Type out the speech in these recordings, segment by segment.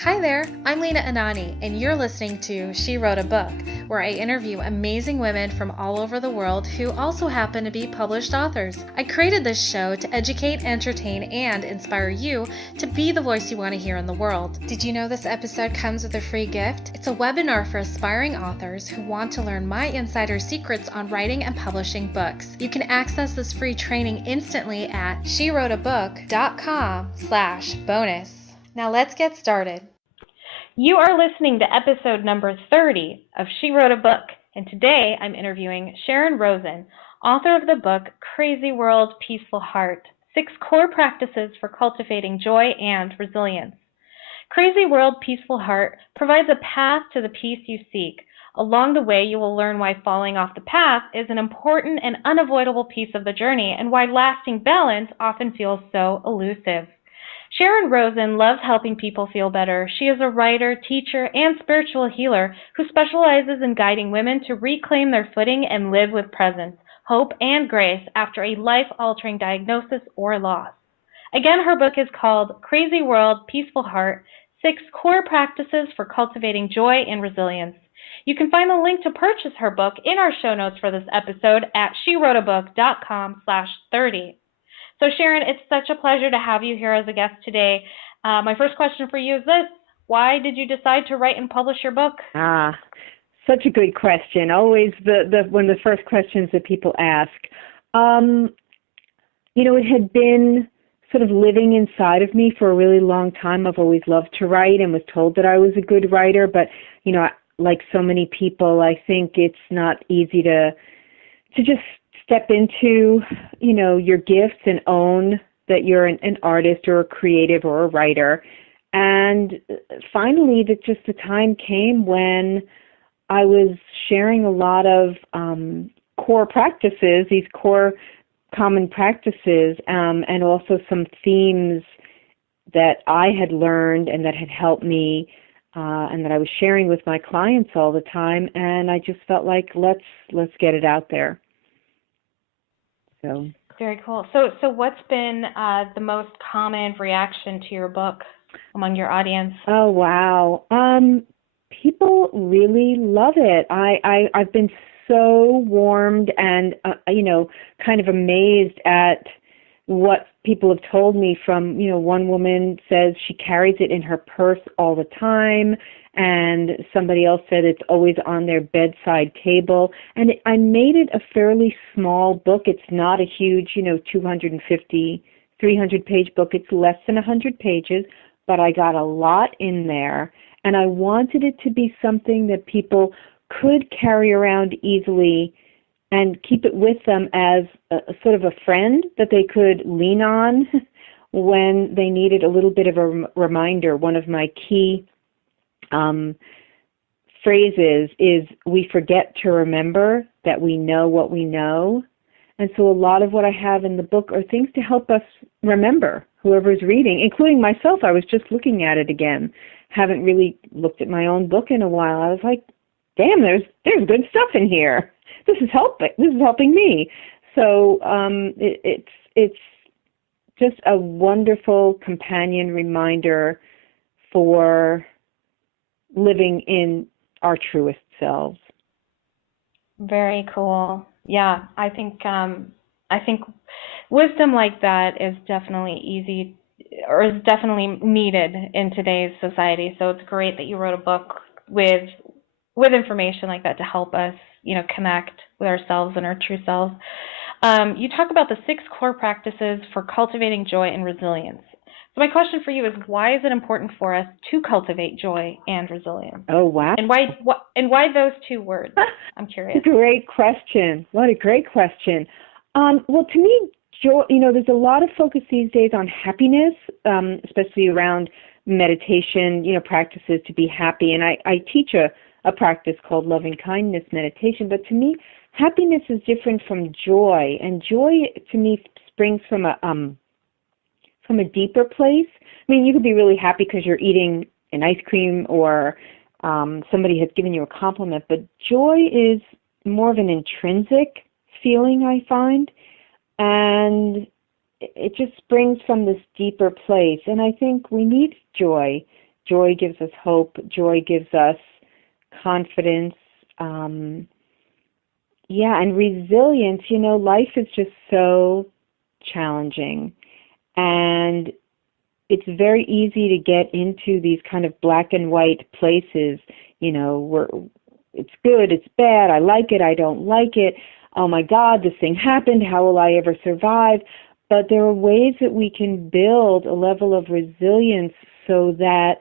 Hi there, I'm Lena Anani, and you're listening to She Wrote a Book, where I interview amazing women from all over the world who also happen to be published authors. I created this show to educate, entertain, and inspire you to be the voice you want to hear in the world. Did you know this episode comes with a free gift? It's a webinar for aspiring authors who want to learn my insider secrets on writing and publishing books. You can access this free training instantly at SheWroteABook.com/bonus. Now let's get started. You are listening to episode number 30 of She Wrote a Book, and today I'm interviewing Sharon Rosen, author of the book Crazy World, Peaceful Heart, 6 Core Practices for Cultivating Joy and Resilience. Crazy World, Peaceful Heart provides a path to the peace you seek. Along the way, you will learn why falling off the path is an important and unavoidable piece of the journey, and why lasting balance often feels so elusive. Sharon Rosen loves helping people feel better. She is a writer, teacher, and spiritual healer who specializes in guiding women to reclaim their footing and live with presence, hope, and grace after a life-altering diagnosis or loss. Again, her book is called Crazy World, Peaceful Heart, 6 Core Practices for Cultivating Joy and Resilience. You can find the link to purchase her book in our show notes for this episode at SheWroteABook.com/30. So Sharon, it's such a pleasure to have you here as a guest today. My first question for you is this: why did you decide to write and publish your book? Such a good question. Always one of the first questions that people ask. It had been sort of living inside of me for a really long time. I've always loved to write and was told that I was a good writer, but like so many people, I think it's not easy to just step into, your gifts and own that you're an artist or a creative or a writer. And finally, the time came when I was sharing a lot of core practices, these core common practices, and also some themes that I had learned and that had helped me, and that I was sharing with my clients all the time. And I just felt like let's get it out there. So very cool. So what's been the most common reaction to your book among your audience? Oh, wow. People really love it. I've been so warmed and, kind of amazed at what people have told me from, one woman says she carries it in her purse all the time, and somebody else said it's always on their bedside table. And I made it a fairly small book. It's not a huge, 250, 300-page book. It's less than 100 pages, but I got a lot in there. And I wanted it to be something that people could carry around easily and keep it with them as a sort of a friend that they could lean on when they needed a little bit of a reminder. One of my key phrases is, we forget to remember that we know what we know. And so a lot of what I have in the book are things to help us remember, whoever's reading, including myself. I was just looking at it again. Haven't really looked at my own book in a while. I was like, damn, there's good stuff in here. This is helping me. So it's just a wonderful companion reminder for living in our truest selves. Very cool. Yeah, I think wisdom like that is definitely easy, or is definitely needed in today's society. So it's great that you wrote a book with information like that to help us, connect with ourselves and our true selves. You talk about the 6 core practices for cultivating joy and resilience. So my question for you is, why is it important for us to cultivate joy and resilience? Oh, wow. And why those 2 words? I'm curious. Great question. What a great question. Well, to me, joy, there's a lot of focus these days on happiness, especially around meditation, practices to be happy. And I teach a practice called loving kindness meditation. But to me, happiness is different from joy. And joy, to me, springs from a deeper place. I mean, you could be really happy because you're eating an ice cream or somebody has given you a compliment, but joy is more of an intrinsic feeling, I find, and it just springs from this deeper place. And I think we need joy Joy gives us hope. Joy gives us confidence. Yeah, and resilience. Life is just so challenging. And it's very easy to get into these kind of black and white places, where it's good, it's bad, I like it, I don't like it, oh my God, this thing happened, how will I ever survive? But there are ways that we can build a level of resilience so that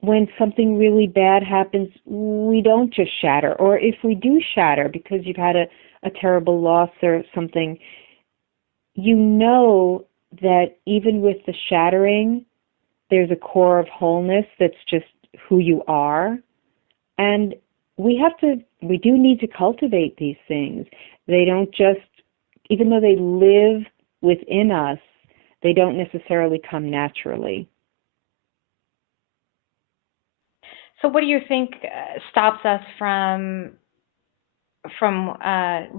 when something really bad happens, we don't just shatter. Or if we do shatter because you've had a terrible loss or something, that even with the shattering, there's a core of wholeness that's just who you are. And we do need to cultivate these things. They don't just, even though they live within us, they don't necessarily come naturally. So what do you think stops us from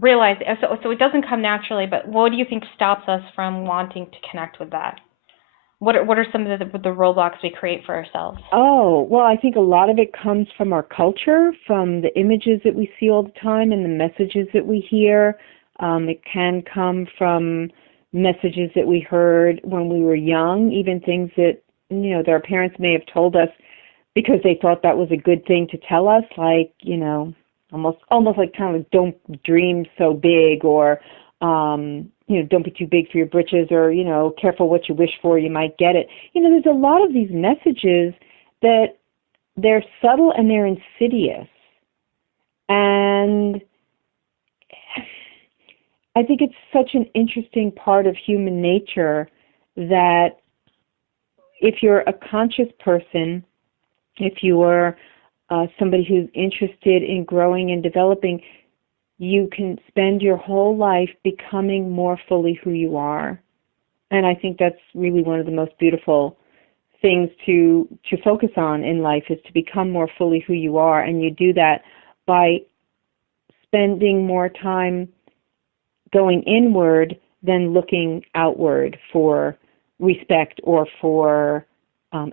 realizing, so it doesn't come naturally, but what do you think stops us from wanting to connect with that? What are some of the roadblocks we create for ourselves? Oh, well, I think a lot of it comes from our culture, from the images that we see all the time and the messages that we hear. It can come from messages that we heard when we were young, even things that, that our parents may have told us because they thought that was a good thing to tell us, like, almost like kind of don't dream so big, or don't be too big for your britches, or careful what you wish for, you might get it. There's a lot of these messages that they're subtle and they're insidious, and I think it's such an interesting part of human nature that if you're a conscious person, if you're somebody who's interested in growing and developing, you can spend your whole life becoming more fully who you are. And I think that's really one of the most beautiful things to focus on in life, is to become more fully who you are. And you do that by spending more time going inward than looking outward for respect or for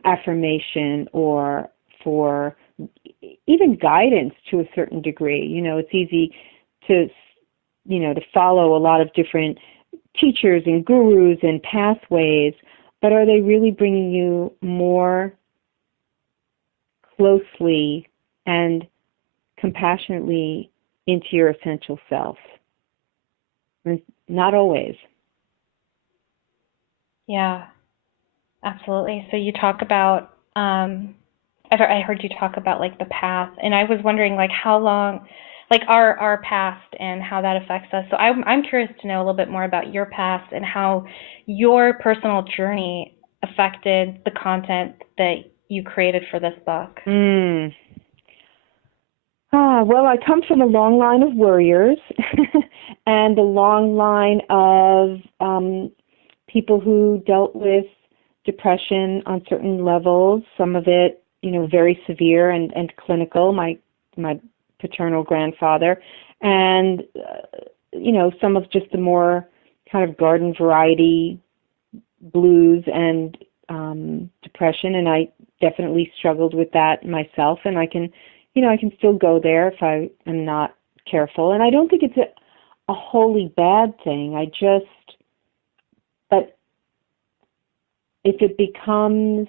affirmation or for even guidance to a certain degree. It's easy to follow a lot of different teachers and gurus and pathways, but are they really bringing you more closely and compassionately into your essential self? And not always. Yeah, absolutely. So you talk about, I heard you talk about like the path, and I was wondering like how long, like our past and how that affects us. So I'm curious to know a little bit more about your past and how your personal journey affected the content that you created for this book. Well, I come from a long line of warriors and a long line of people who dealt with depression on certain levels, some of it, very severe and clinical, my paternal grandfather, and, some of just the more kind of garden variety blues and depression, and I definitely struggled with that myself, and I can still go there if I am not careful. And I don't think it's a wholly bad thing. But if it becomes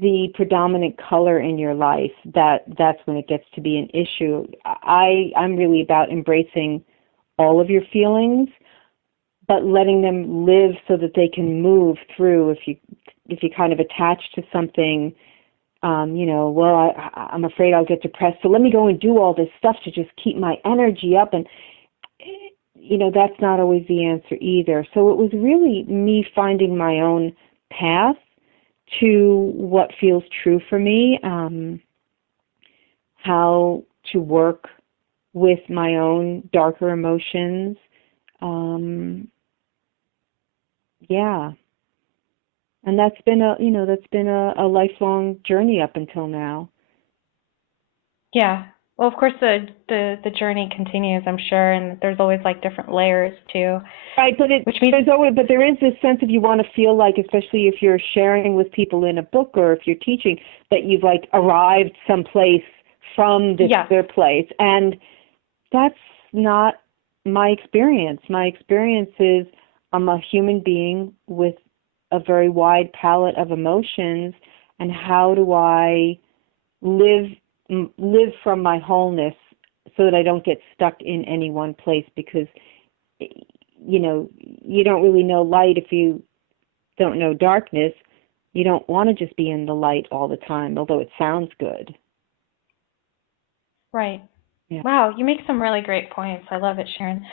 the predominant color in your life, that's when it gets to be an issue. I'm really about embracing all of your feelings, but letting them live so that they can move through. If you kind of attach to something, well, I'm afraid I'll get depressed, so let me go and do all this stuff to just keep my energy up. And, that's not always the answer either. So it was really me finding my own path to what feels true for me, how to work with my own darker emotions. Yeah. And that's been a lifelong journey up until now. Yeah. Well, of course, the journey continues, I'm sure, and there's always like different layers too. Right, but there is this sense of you want to feel like, especially if you're sharing with people in a book or if you're teaching, that you've like arrived someplace from this other place, and that's not my experience. My experience is I'm a human being with a very wide palette of emotions, and how do I live from my wholeness so that I don't get stuck in any one place, because you don't really know light if you don't know darkness. You don't want to just be in the light all the time, although it sounds good. Right. Yeah. Wow, you make some really great points. I love it, Sharon.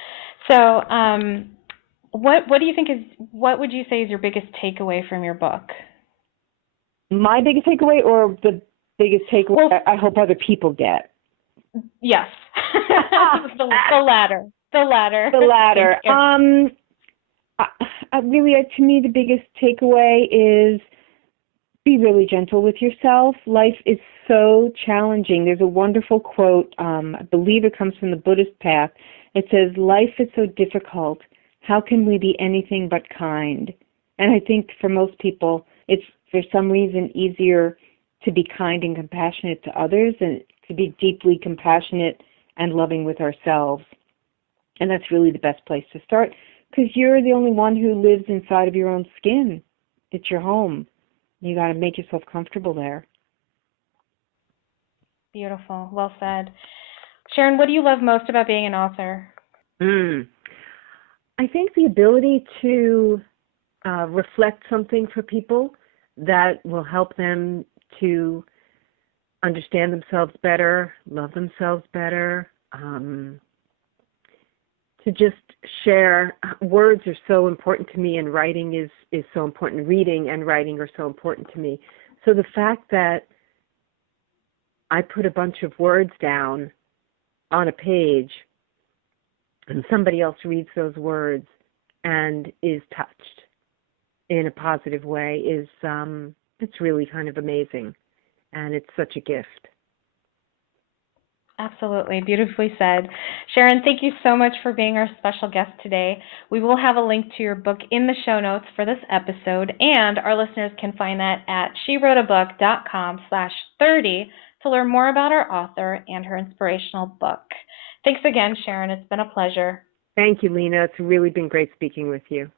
So, what would you say is your biggest takeaway from your book? My biggest takeaway, or the biggest takeaway I hope other people get? Yes. the latter. The latter. The latter. Really, to me, the biggest takeaway is be really gentle with yourself. Life is so challenging. There's a wonderful quote, I believe it comes from the Buddhist path. It says, "Life is so difficult. How can we be anything but kind?" And I think for most people, it's for some reason easier to be kind and compassionate to others and to be deeply compassionate and loving with ourselves. And that's really the best place to start, because you're the only one who lives inside of your own skin. It's your home. You got to make yourself comfortable there. Beautiful. Well said. Sharon, what do you love most about being an author? I think the ability to reflect something for people that will help them to understand themselves better, love themselves better, to just share. Words are so important to me, and writing is so important. Reading and writing are so important to me. So the fact that I put a bunch of words down on a page and somebody else reads those words and is touched in a positive way is it's really kind of amazing, and it's such a gift. Absolutely. Beautifully said. Sharon, thank you so much for being our special guest today. We will have a link to your book in the show notes for this episode, and our listeners can find that at SheWroteABook.com/30 to learn more about our author and her inspirational book. Thanks again, Sharon. It's been a pleasure. Thank you, Lena. It's really been great speaking with you.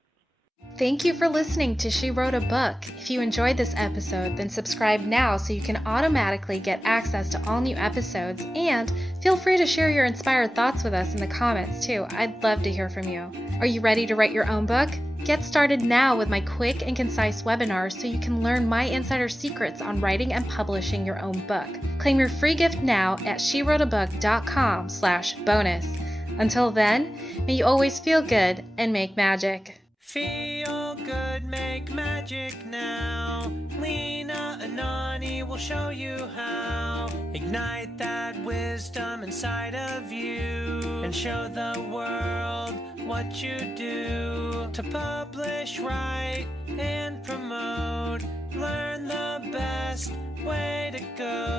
Thank you for listening to She Wrote a Book. If you enjoyed this episode, then subscribe now so you can automatically get access to all new episodes, and feel free to share your inspired thoughts with us in the comments too. I'd love to hear from you. Are you ready to write your own book? Get started now with my quick and concise webinars so you can learn my insider secrets on writing and publishing your own book. Claim your free gift now at SheWroteABook.com/bonus. Until then, may you always feel good and make magic. Feel good, make magic now. Lena, Anani will show you how. Ignite that wisdom inside of you and show the world what you do. To publish, write, and promote, learn the best way to go.